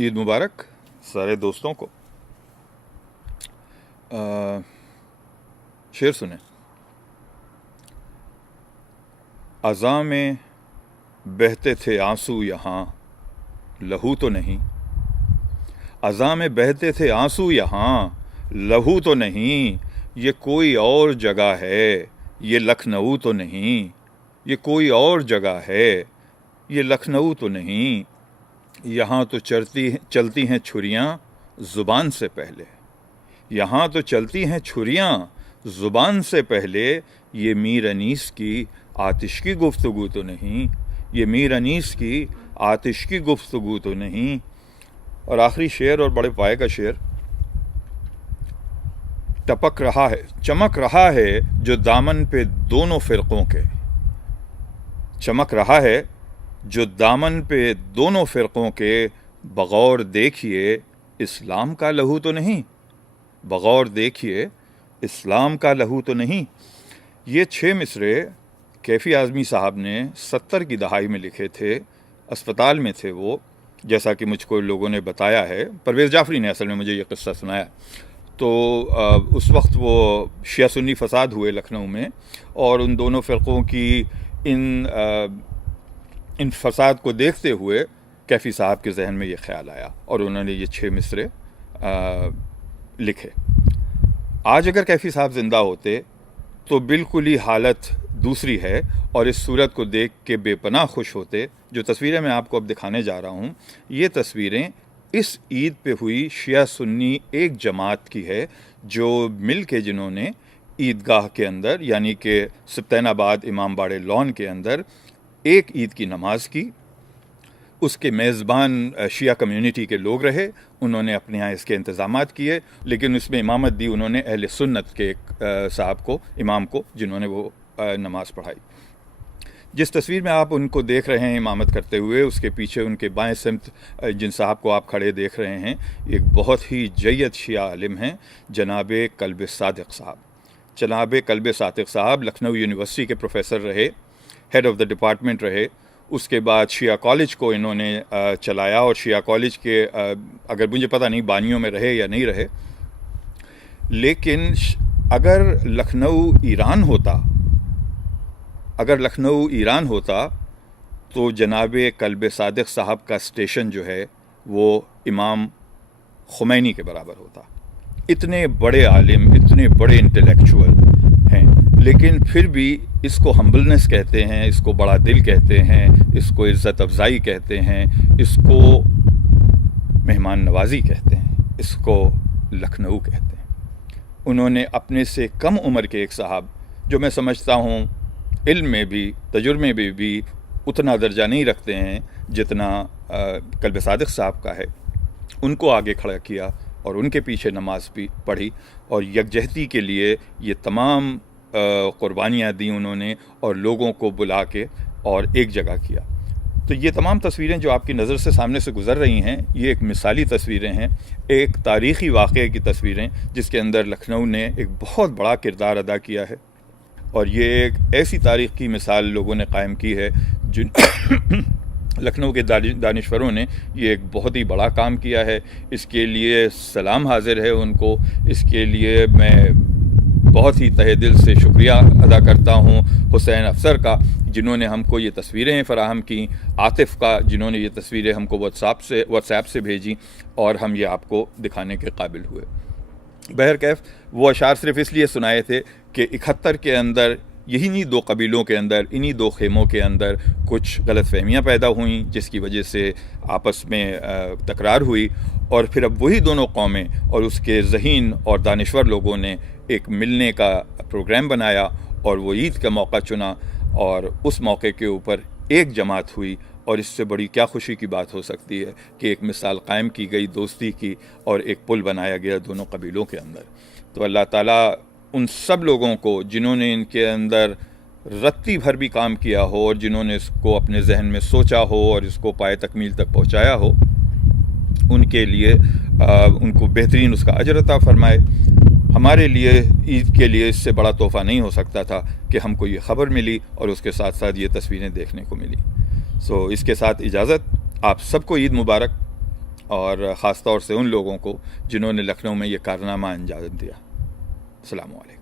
عید مبارک سارے دوستوں کو۔ شعر سنیں۔ اذاں میں بہتے تھے آنسو یہاں لہو تو نہیں، اذاں میں بہتے تھے آنسو یہاں لہو تو نہیں، یہ کوئی اور جگہ ہے یہ لکھنؤ تو نہیں، یہ کوئی اور جگہ ہے یہ لکھنؤ تو نہیں، یہاں تو چلتی ہیں چھریاں زبان سے پہلے، یہاں تو چلتی ہیں چھریاں زبان سے پہلے، یہ میر انیس کی آتش کی گفتگو تو نہیں، یہ میر انیس کی آتش کی گفتگو تو نہیں۔ اور آخری شعر اور بڑے پائے کا شعر، ٹپک رہا ہے چمک رہا ہے جو دامن پہ دونوں فرقوں کے، چمک رہا ہے جو دامن پہ دونوں فرقوں کے، بغور دیکھیے اسلام کا لہو تو نہیں، بغور دیکھیے اسلام کا لہو تو نہیں۔ یہ 6 مصرے کیفی اعظمی صاحب نے 70 کی دہائی میں لکھے تھے، اسپتال میں تھے وہ، جیسا کہ مجھ کو لوگوں نے بتایا ہے۔ پرویز جعفری نے اصل میں مجھے یہ قصہ سنایا۔ تو اس وقت وہ شیعہ سنی فساد ہوئے لکھنؤ میں، اور ان دونوں فرقوں کی ان فساد کو دیکھتے ہوئے کیفی صاحب کے ذہن میں یہ خیال آیا، اور انہوں نے یہ 6 مصرے لکھے۔ آج اگر کیفی صاحب زندہ ہوتے تو بالکل ہی حالت دوسری ہے، اور اس صورت کو دیکھ کے بے پناہ خوش ہوتے۔ جو تصویریں میں آپ کو اب دکھانے جا رہا ہوں، یہ تصویریں اس عید پہ ہوئی شیعہ سنی ایک جماعت کی ہے، جو مل کے جنہوں نے عیدگاہ کے اندر، یعنی کہ سبطین آباد امام باڑے لان کے اندر ایک عید کی نماز کی۔ اس کے میزبان شیعہ کمیونٹی کے لوگ رہے، انہوں نے اپنے یہاں اس کے انتظامات کیے، لیکن اس میں امامت دی انہوں نے اہل سنت کے ایک صاحب کو، امام کو، جنہوں نے وہ نماز پڑھائی۔ جس تصویر میں آپ ان کو دیکھ رہے ہیں امامت کرتے ہوئے، اس کے پیچھے ان کے بائیں سمت جن صاحب کو آپ کھڑے دیکھ رہے ہیں، ایک بہت ہی جید شیعہ عالم ہیں، جناب کلب صادق صاحب۔ جناب کلب صادق صاحب لکھنؤ یونیورسٹی کے پروفیسر رہے، ہیڈ آف دا ڈپارٹمنٹ رہے۔ اس کے بعد شیعہ کالج کو انہوں نے چلایا، اور شیعہ کالج کے اگر مجھے پتہ نہیں بانیوں میں رہے یا نہیں رہے، لیکن اگر لکھنؤ ایران ہوتا تو جناب کلب صادق صاحب کا اسٹیشن جو ہے وہ امام خمینی کے برابر ہوتا۔ اتنے بڑے عالم، اتنے بڑے انٹلیکچوئل ہیں، لیکن پھر بھی اس کو ہمبلنس کہتے ہیں، اس کو بڑا دل کہتے ہیں، اس کو عزت افزائی کہتے ہیں، اس کو مہمان نوازی کہتے ہیں، اس کو لکھنؤ کہتے ہیں۔ انہوں نے اپنے سے کم عمر کے ایک صاحب، جو میں سمجھتا ہوں علم میں بھی، تجربے میں بھی اتنا درجہ نہیں رکھتے ہیں جتنا کلب صادق صاحب کا ہے، ان کو آگے کھڑا کیا اور ان کے پیچھے نماز بھی پڑھی، اور یکجہتی کے لیے یہ تمام قربانیاں دیں انہوں نے، اور لوگوں کو بلا کے اور ایک جگہ کیا۔ تو یہ تمام تصویریں جو آپ کی نظر سے سامنے سے گزر رہی ہیں، یہ ایک مثالی تصویریں ہیں، ایک تاریخی واقعے کی تصویریں، جس کے اندر لکھنؤ نے ایک بہت بڑا کردار ادا کیا ہے، اور یہ ایک ایسی تاریخ کی مثال لوگوں نے قائم کی ہے جن لکھنؤ کے دانشوروں نے یہ ایک بہت ہی بڑا کام کیا ہے۔ اس کے لیے سلام حاضر ہے ان کو، اس کے لیے میں بہت ہی تہہ دل سے شکریہ ادا کرتا ہوں حسین افسر کا، جنہوں نے ہم کو یہ تصویریں فراہم کی، عاطف کا، جنہوں نے یہ تصویریں ہم کو واٹس ایپ سے بھیجی، اور ہم یہ آپ کو دکھانے کے قابل ہوئے۔ بہرکیف وہ اشعار صرف اس لیے سنائے تھے کہ 71 کے اندر یہی 2 قبیلوں کے اندر، انہی 2 خیموں کے اندر کچھ غلط فہمیاں پیدا ہوئیں، جس کی وجہ سے آپس میں تکرار ہوئی، اور پھر اب وہی دونوں قومیں اور اس کے ذہین اور دانشور لوگوں نے ایک ملنے کا پروگرام بنایا، اور وہ عید کا موقع چنا، اور اس موقع کے اوپر ایک جماعت ہوئی، اور اس سے بڑی کیا خوشی کی بات ہو سکتی ہے کہ ایک مثال قائم کی گئی دوستی کی، اور ایک پل بنایا گیا دونوں قبیلوں کے اندر۔ تو اللہ تعالیٰ ان سب لوگوں کو جنہوں نے ان کے اندر رتی بھر بھی کام کیا ہو، اور جنہوں نے اس کو اپنے ذہن میں سوچا ہو اور اس کو پائے تکمیل تک پہنچایا ہو، ان کے لیے ان کو بہترین اس کا اجر عطا فرمائے۔ ہمارے لیے عید کے لیے اس سے بڑا تحفہ نہیں ہو سکتا تھا کہ ہم کو یہ خبر ملی، اور اس کے ساتھ ساتھ یہ تصویریں دیکھنے کو ملی۔ اس کے ساتھ اجازت، آپ سب کو عید مبارک، اور خاص طور سے ان لوگوں کو جنہوں نے لکھنؤ میں یہ کارنامہ انجام دیا۔ السلام علیکم۔